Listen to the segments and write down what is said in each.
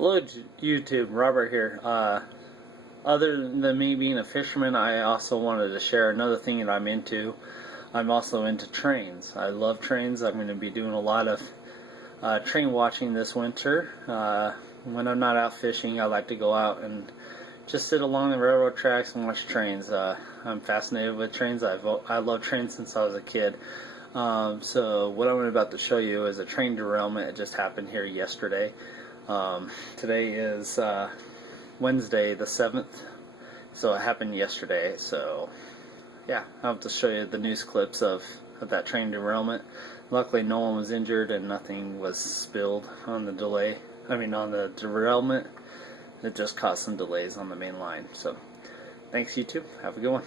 Hello YouTube, Robert here. Other than me being a fisherman, I also wanted to share another thing that I'm into. I'm also into trains. I love trains. I'm going to be doing a lot of train watching this winter. When I'm not out fishing, I like to go out and just sit along the railroad tracks and watch trains. I'm fascinated with trains. I love trains since I was a kid. So what I'm about to show you is a train derailment. It just happened here yesterday. Today is Wednesday the 7th, so it happened yesterday. So yeah, I'll have to show you the news clips of that train derailment. Luckily no one was injured and nothing was spilled on the on the derailment. It just caused some delays on the main line. So thanks YouTube, have a good one.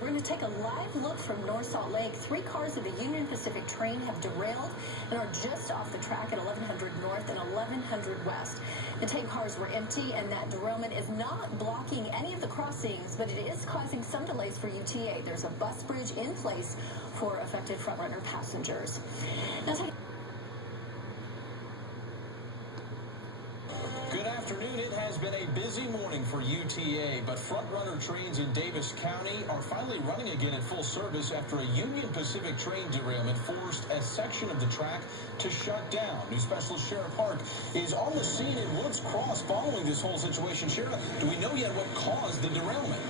We're going to take a live look from North Salt Lake. 3 cars of the Union Pacific train have derailed and are just off the track at 1100 North and 1100 West. The tank cars were empty, and that derailment is not blocking any of the crossings, but it is causing some delays for UTA. There's a bus bridge in place for affected Frontrunner passengers. Now, good afternoon. It has been a busy morning for UTA, but Frontrunner trains in Davis County are finally running again at full service after a Union Pacific train derailment forced a section of the track to shut down. News Specialist Shara Park is on the scene in Woods Cross following this whole situation. Shara, do we know yet what caused the derailment?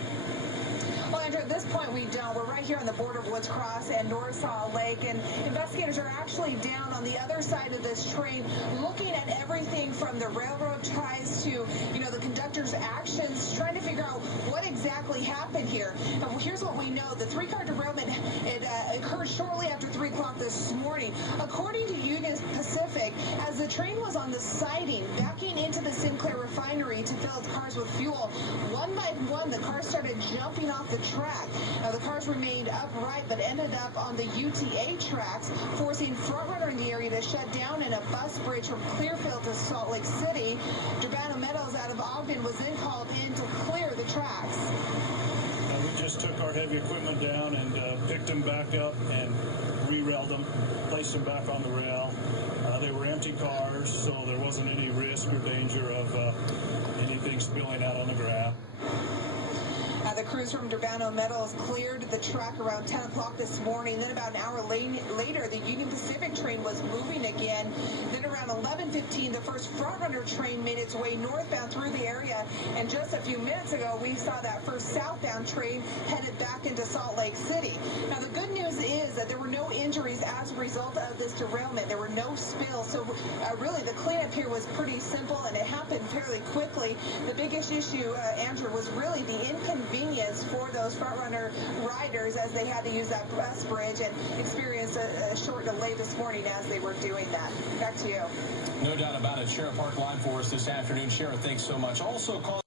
Well, Andrew, at this point we don't. We're right here on the border of Woods Cross and North Salt Lake, and investigators are actually down on the other side of this train looking at everything from the railroad ties to, the conductor's actions, trying to figure out what exactly happened here. Now, here's what we know. The 3-car derailment, it occurred shortly after 3 o'clock this morning. According to Union Pacific, as the train was on the siding backing into the Sinclair refinery to fill its cars with fuel, one by one the cars started jumping off the track. Now, the cars remained upright but ended up on the UTA tracks, forcing Frontrunner in the area to shut down, and a bus bridge from Clearfield to Salt Lake City. Derails Meadows out of Ogden was then called in to clear the tracks. We just took our heavy equipment down and picked them back up and re-railed them, placed them back on the rail. They were empty cars, so there wasn't any risk or danger of anything spilling out on the ground. The crews from Derails Meadows cleared the track around 10 o'clock this morning. Then about an hour later, the Union Pacific train was moving again. Then around 11:15, the first Frontrunner train made its way northbound through the area. And just a few minutes ago, we saw that first southbound train headed back into Salt Lake City. Now, the good news is that there were no injuries as a result of this derailment. There were no spills. So really, the cleanup here was pretty simple, and it happened fairly quickly. The biggest issue, Andrew, was really the inconvenience for those Frontrunner riders as they had to use that bus bridge and experienced a short delay this morning as they were doing that. Back to you. No doubt about it. Shara Park live for us this afternoon. Shara, thanks so much. Also call